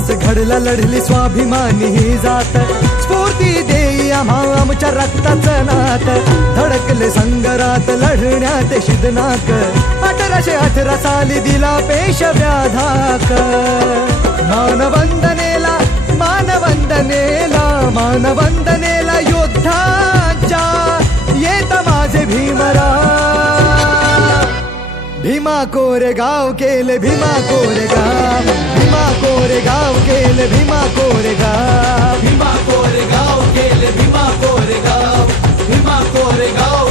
इतिहास घडला लढली स्वाभिमानी ही जात स्फूर्ती देई आम्हा आमच्या रक्ताचं नात धडकले संगरात लढण्यात शिदनाक 1818 साली दिला पेशव्या धाक मानवंदनेला मानवंदनेला मानवंदनेला योद्धाच्या येत माझे भीमराव भीमा कोरेगाव केले भीमा कोरेगाव भीमा कोरेगाव केले भीमा कोरेगाव भीमा कोरेगाव केले भीमा कोरेगाव भीमा कोरेगाव